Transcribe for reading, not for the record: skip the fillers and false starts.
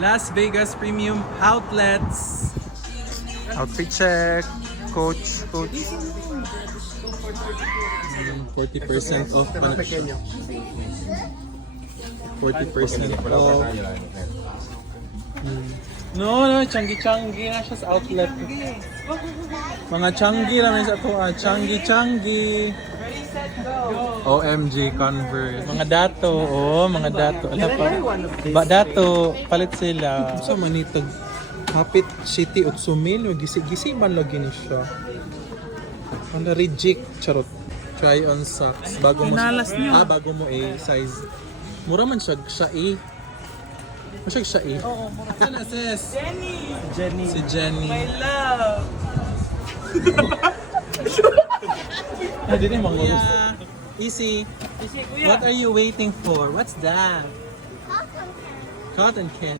Las Vegas Premium Outlets. Outfit check. Coach. 40% off pa na siya. 40% off. No, changi na siya sa outlet. Mga changi namin sa ito. Changi. OMG Converse. Mga dato. Mga dato. Ala pa. Dato. Palit sila. So manitag hapit city Utsumil. Gisi man lagi ni siya. Ano reject. Charot. Try on socks. Bago mo bago mo size. Mura man siya A. Masya siya A. Oo, mura. Ano sis? Jenny. Si Jenny. My love. Hindi na mga Easy. Kuya. What are you waiting for? What's that? Cotton candy.